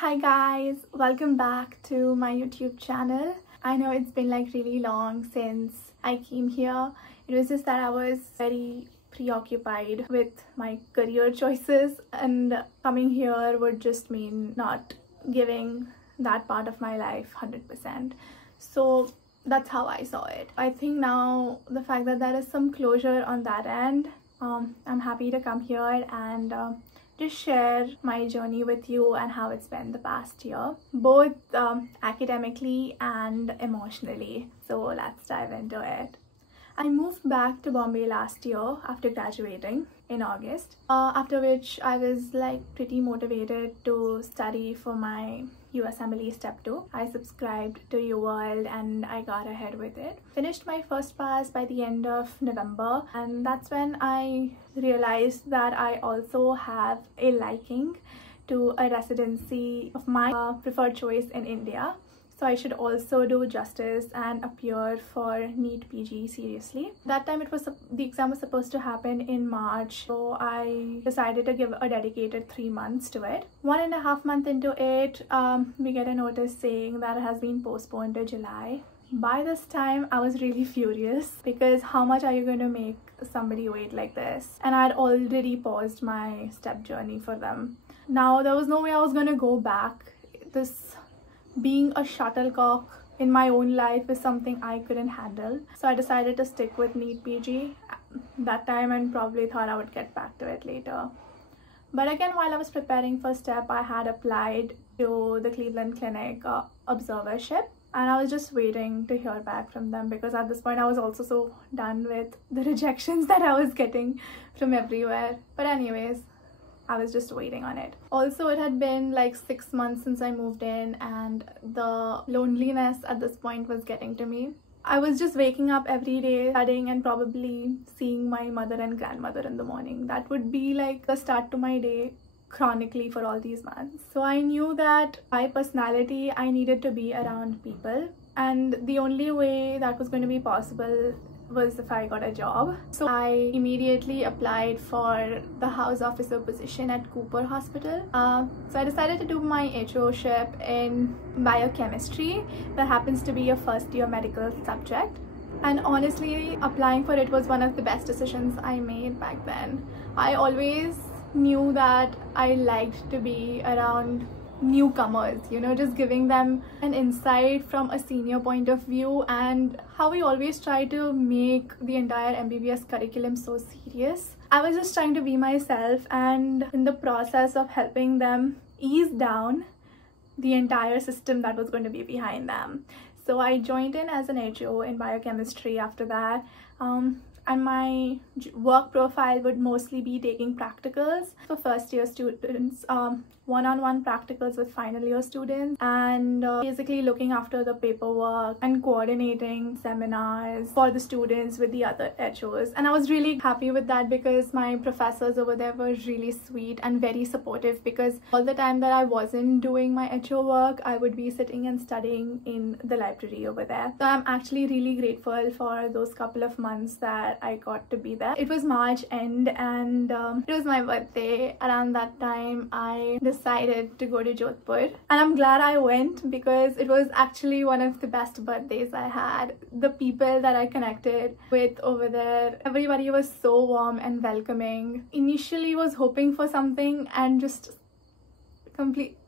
Hi guys, welcome back to my YouTube channel. I know it's been like really long since I came here. It was just that I was very preoccupied with my career choices, and coming here would just mean not giving that part of my life 100%. So that's how I saw it. I think now the fact that there is some closure on that end, I'm happy to come here and just share my journey with you and how it's been the past year, both academically and emotionally. So let's dive into it. I moved back to Bombay last year after graduating in August, after which I was like pretty motivated to study for my USMLE Step 2. I subscribed to UWorld and I got ahead with it. Finished my first pass by the end of November, and that's when I realized that I also have a liking to a residency of my preferred choice in India. So I should also do justice and appear for NEET PG seriously. That time the exam was supposed to happen in March, so I decided to give a dedicated 3 months to it. 1.5 months into it, we get a notice saying that it has been postponed to July. By this time, I was really furious because how much are you going to make somebody wait like this? And I had already paused my step journey for them. Now there was no way I was going to go back. Being a shuttlecock in my own life is something I couldn't handle. So I decided to stick with NEET PG that time and probably thought I would get back to it later. But again, while I was preparing for STEP, I had applied to the Cleveland Clinic observership, and I was just waiting to hear back from them because at this point I was also so done with the rejections that I was getting from everywhere. But anyways, I was just waiting on it. Also, it had been like 6 months since I moved in, and the loneliness at this point was getting to me. I was just waking up every day, studying, and probably seeing my mother and grandmother in the morning. That would be like the start to my day chronically for all these months. So I knew that by personality, I needed to be around people, and the only way that was going to be possible was if I got a job. So I immediately applied for the house officer position at Cooper Hospital. So I decided to do my HO-ship in biochemistry. That happens to be a first year medical subject. And honestly, applying for it was one of the best decisions I made back then. I always knew that I liked to be around newcomers, just giving them an insight from a senior point of view, and how we always try to make the entire MBBS curriculum so serious. I was just trying to be myself, and in the process of helping them ease down the entire system that was going to be behind them. So I joined in as an HO in biochemistry after that. And my work profile would mostly be taking practicals for first year students, one-on-one practicals with final year students, and basically looking after the paperwork and coordinating seminars for the students with the other HOs. And I was really happy with that because my professors over there were really sweet and very supportive, because all the time that I wasn't doing my HO work, I would be sitting and studying in the library over there. So I'm actually really grateful for those couple of months that I got to be there. It was March end, and it was my birthday. Around that time, I decided to go to Jodhpur, and I'm glad I went because it was actually one of the best birthdays I had. The people that I connected with over there, everybody was so warm and welcoming. Initially was hoping for something and just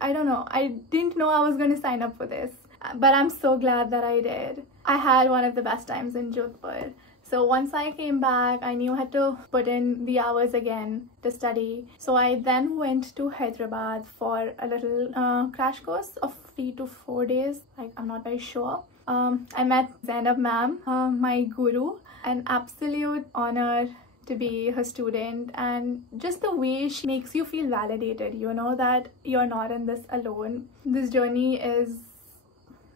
I don't know, I didn't know I was going to sign up for this, but I'm so glad that I did. I had one of the best times in Jodhpur. So once I came back, I knew I had to put in the hours again to study. So I then went to Hyderabad for a little crash course of 3 to 4 days. I'm not very sure. I met Zainab ma'am, my guru. An absolute honor to be her student, and just the way she makes you feel validated, that you're not in this alone. This journey is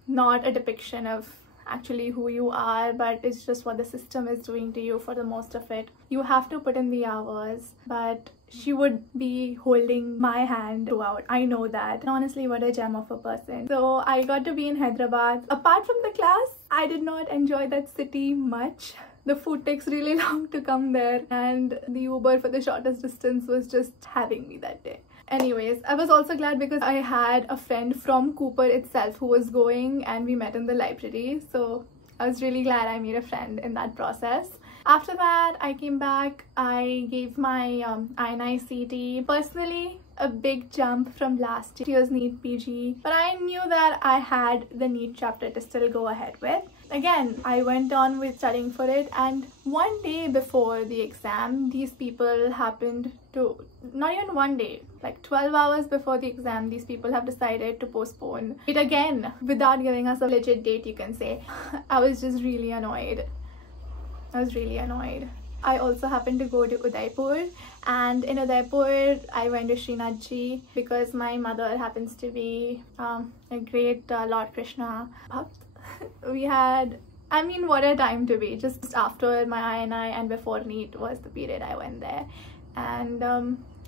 not a depiction of actually who you are, but it's just what the system is doing to you for the most of it. You have to put in the hours, but she would be holding my hand throughout. I know that. And honestly, what a gem of a person. So I got to be in Hyderabad. Apart from the class, I did not enjoy that city much. The food takes really long to come there, and the Uber for the shortest distance was just having me that day. Anyways, I was also glad because I had a friend from Cooper itself who was going, and we met in the library. So I was really glad I made a friend in that process. After that, I came back. I gave my INI CT. Personally, a big jump from last year's NEET PG, but I knew that I had the NEET chapter to still go ahead with. Again, I went on with studying for it, and one day before the exam, these people happened to, not even one day, like 12 hours before the exam, these people have decided to postpone it again without giving us a legit date, you can say. I was just really annoyed. I also happened to go to Udaipur, and in Udaipur I went to Srinathji because my mother happens to be a great Lord Krishna bhakt. We had, I mean, what a time to be. Just after my INI and before NEET was the period I went there. And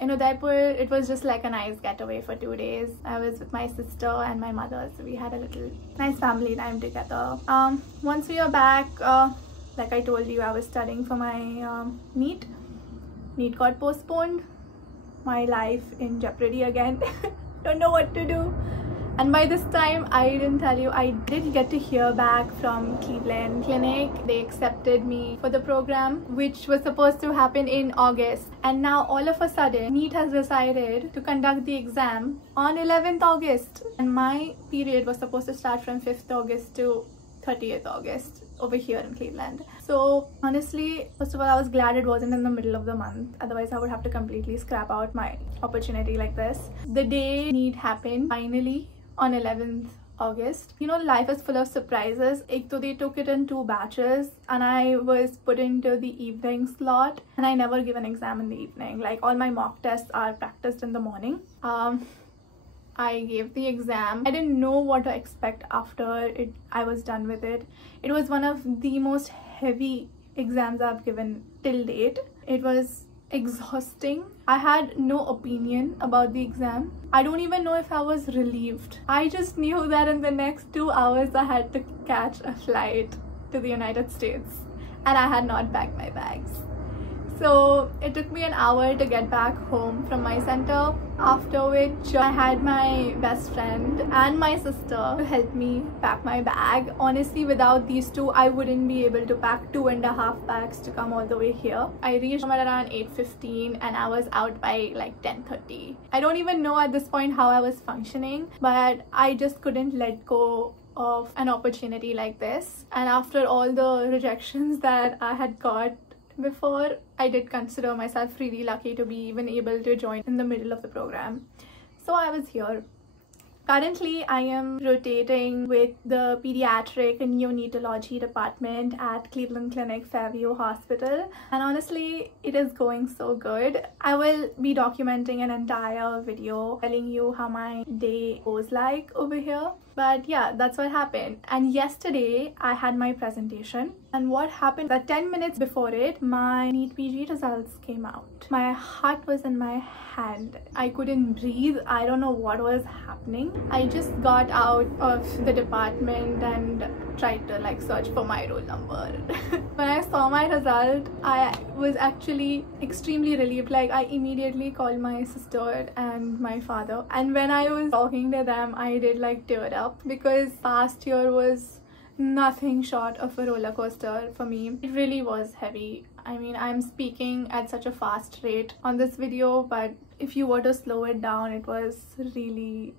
in Udaipur, it was just like a nice getaway for 2 days. I was with my sister and my mother, so we had a little nice family time together. Once we were back, like I told you, I was studying for my NEET. NEET got postponed. My life in jeopardy again. Don't know what to do. And by this time, I didn't tell you, I did get to hear back from Cleveland Clinic. They accepted me for the program, which was supposed to happen in August. And now all of a sudden, NEET has decided to conduct the exam on 11th August. And my period was supposed to start from 5th August to 30th August over here in Cleveland. So honestly, first of all, I was glad it wasn't in the middle of the month. Otherwise, I would have to completely scrap out my opportunity like this. The day NEET happened, finally, on 11th August. You know, life is full of surprises. They took it in 2 batches, and I was put into the evening slot, and I never give an exam in the evening. Like, all my mock tests are practiced in the morning. I gave the exam. I didn't know what to expect after I was done with it. It was one of the most heavy exams I've given till date. It was exhausting. I had no opinion about the exam. I don't even know if I was relieved. I just knew that in the next 2 hours I had to catch a flight to the United States, and I had not packed my bags. So it took me an hour to get back home from my center, after which I had my best friend and my sister to help me pack my bag. Honestly, without these two, I wouldn't be able to pack 2.5 bags to come all the way here. I reached home at around 8:15 and I was out by like 10:30. I don't even know at this point how I was functioning, but I just couldn't let go of an opportunity like this. And after all the rejections that I had got before, I did consider myself really lucky to be even able to join in the middle of the program. So I was here. Currently, I am rotating with the pediatric and neonatology department at Cleveland Clinic Fairview Hospital, and honestly, it is going so good. I will be documenting an entire video telling you how my day goes like over here. But yeah, that's what happened. And yesterday, I had my presentation. And what happened that 10 minutes before it, my NEET PG results came out. My heart was in my hand. I couldn't breathe. I don't know what was happening. I just got out of the department and tried to like search for my roll number. When I saw my result, I was actually extremely relieved. Like, I immediately called my sister and my father. And when I was talking to them, I did like tear up, because past year was nothing short of a roller coaster for me. It really was heavy. I mean, I'm speaking at such a fast rate on this video, but if you were to slow it down, it was really,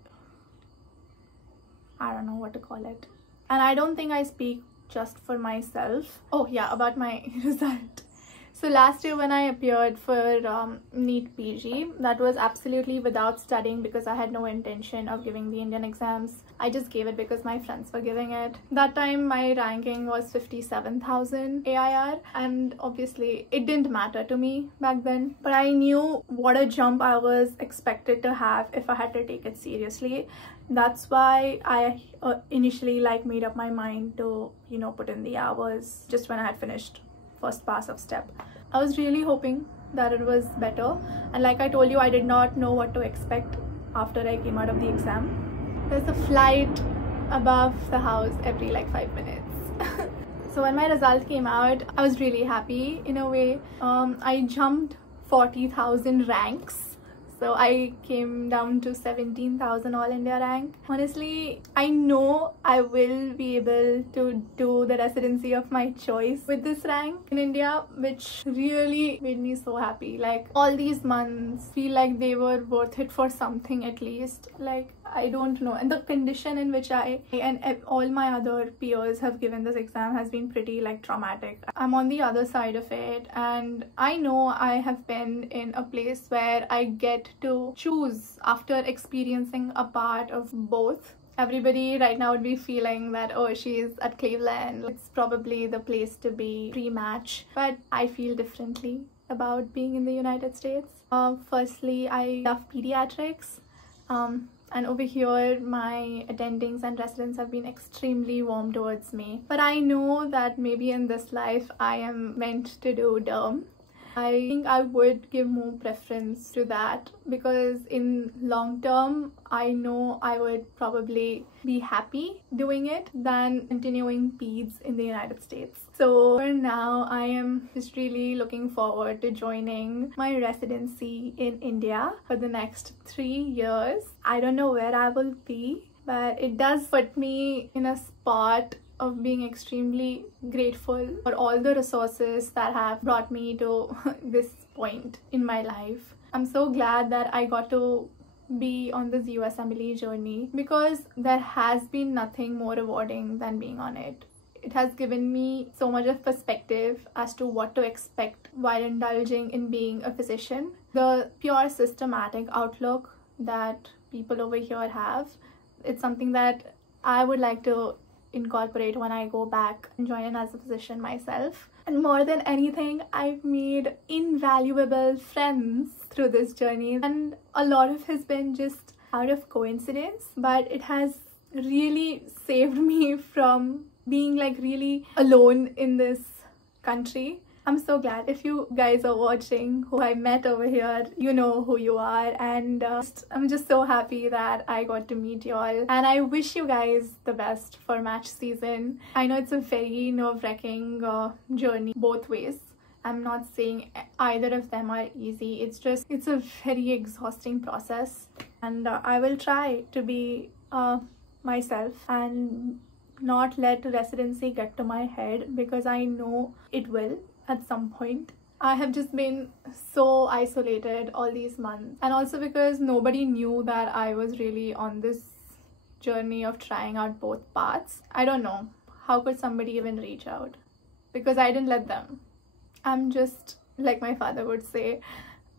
I don't know what to call it. And I don't think I speak just for myself. Oh yeah, about my result. So last year when I appeared for NEET PG, that was absolutely without studying, because I had no intention of giving the Indian exams. I just gave it because my friends were giving it. That time my ranking was 57,000 AIR, and obviously it didn't matter to me back then. But I knew what a jump I was expected to have if I had to take it seriously. That's why I initially like made up my mind to, you know, put in the hours just when I had finished first pass of step. I was really hoping that it was better, and like I told you, I did not know what to expect after I came out of the exam. There's a flight above the house every like 5 minutes. So when my result came out, I was really happy in a way. I jumped 40,000 ranks. So I came down to 17,000 All India rank. Honestly, I know I will be able to do the residency of my choice with this rank in India, which really made me so happy. Like, all these months feel like they were worth it for something at least. Like, I don't know. And the condition in which I and all my other peers have given this exam has been pretty like traumatic. I'm on the other side of it, and I know I have been in a place where I get to choose after experiencing a part of both. Everybody right now would be feeling that, oh, she's at Cleveland, it's probably the place to be pre-match. But I feel differently about being in the United States. Firstly, I love pediatrics. And over here, my attendings and residents have been extremely warm towards me. But I know that maybe in this life, I am meant to do derm. I think I would give more preference to that because in long term, I know I would probably be happy doing it than continuing peds in the United States. So for now, I am just really looking forward to joining my residency in India for the next 3 years. I don't know where I will be, but it does put me in a spot of being extremely grateful for all the resources that have brought me to this point in my life. I'm so glad that I got to be on this USMLE journey because there has been nothing more rewarding than being on it. It has given me so much of perspective as to what to expect while indulging in being a physician. The pure systematic outlook that people over here have, it's something that I would like to incorporate when I go back and join in as a physician myself. And more than anything, I've made invaluable friends through this journey, and a lot of it has been just out of coincidence, but it has really saved me from being like really alone in this country. I'm so glad. If you guys are watching who I met over here, you know who you are, and I'm just so happy that I got to meet you all, and I wish you guys the best for match season. I know it's a very nerve-wracking journey both ways. I'm not saying either of them are easy. It's a very exhausting process, and I will try to be myself and not let residency get to my head because I know it will at some point. I have just been so isolated all these months, and also because nobody knew that I was really on this journey of trying out both paths. I don't know, how could somebody even reach out? Because I didn't let them. I'm just, like my father would say,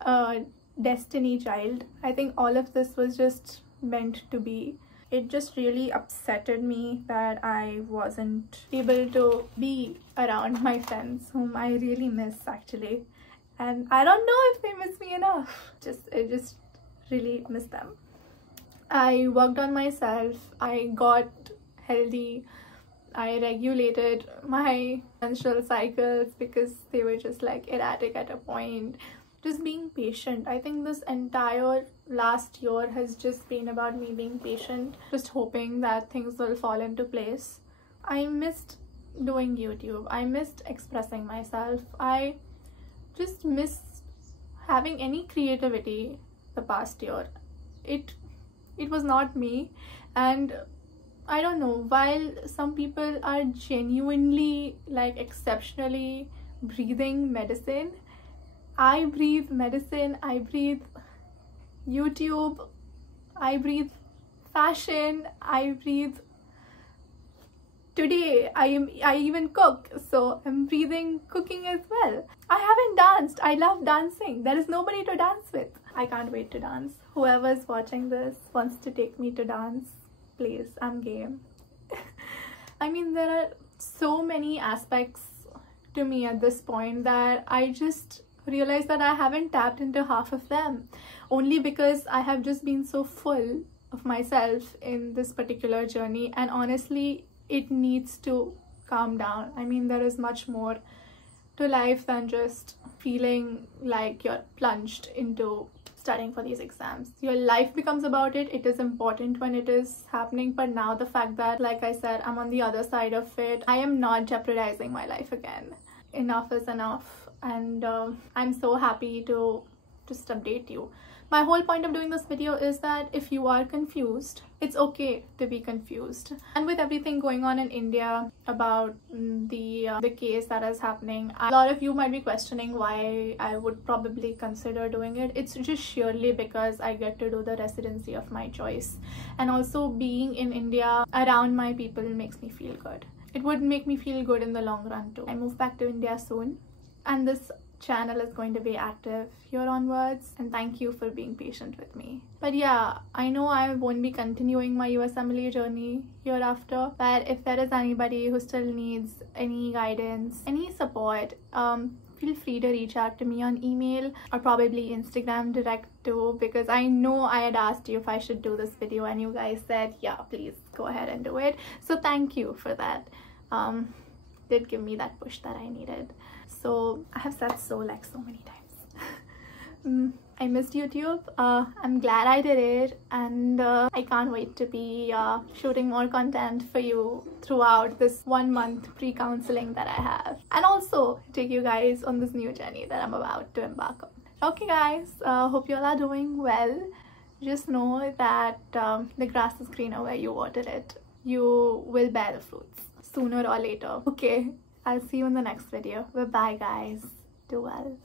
a destiny child. I think all of this was just meant to be. It just really upsetted me that I wasn't able to be around my friends whom I really miss actually. And I don't know if they miss me enough. I just really miss them. I worked on myself. I got healthy. I regulated my menstrual cycles because they were just like erratic at a point. Just being patient. I think this entire last year has just been about me being patient, just hoping that things will fall into place. I missed doing YouTube. I missed expressing myself. I just missed having any creativity the past year. It was not me, and I don't know, while some people are genuinely like exceptionally breathing medicine, I breathe medicine, I breathe YouTube, I breathe fashion, I breathe today, I even cook, so I'm breathing cooking as well. I haven't danced. I love dancing. There is nobody to dance with. I can't wait to dance. Whoever's watching this wants to take me to dance, please, I'm game. I mean, there are so many aspects to me at this point that I just realize that I haven't tapped into half of them, only because I have just been so full of myself in this particular journey, and honestly it needs to calm down. I mean, there is much more to life than just feeling like you're plunged into studying for these exams. Your life becomes about it. It is important when it is happening, but now the fact that, like I said, I'm on the other side of it, I am not jeopardizing my life again. Enough is enough. And I'm so happy to just update you. My whole point of doing this video is that if you are confused, it's okay to be confused. And with everything going on in India about the case that is happening, a lot of you might be questioning why I would probably consider doing it. It's just sheerly because I get to do the residency of my choice, and also being in India around my people makes me feel good. It would make me feel good in the long run too. I move back to India soon, and this channel is going to be active here onwards, and thank you for being patient with me. But yeah, I know I won't be continuing my USMLE journey hereafter, but if there is anybody who still needs any guidance, any support, feel free to reach out to me on email or probably Instagram direct too, because I know I had asked you if I should do this video and you guys said yeah, please go ahead and do it. So thank you for that. Did give me that push that I needed. So I have said so like so many times. I missed YouTube. I'm glad I did it, and I can't wait to be shooting more content for you throughout this 1 month pre-counseling that I have, and also take you guys on this new journey that I'm about to embark on. Okay guys, hope you all are doing well. Just know that the grass is greener where you water it. You will bear the fruits sooner or later. Okay, I'll see you in the next video. Bye bye guys. Do well.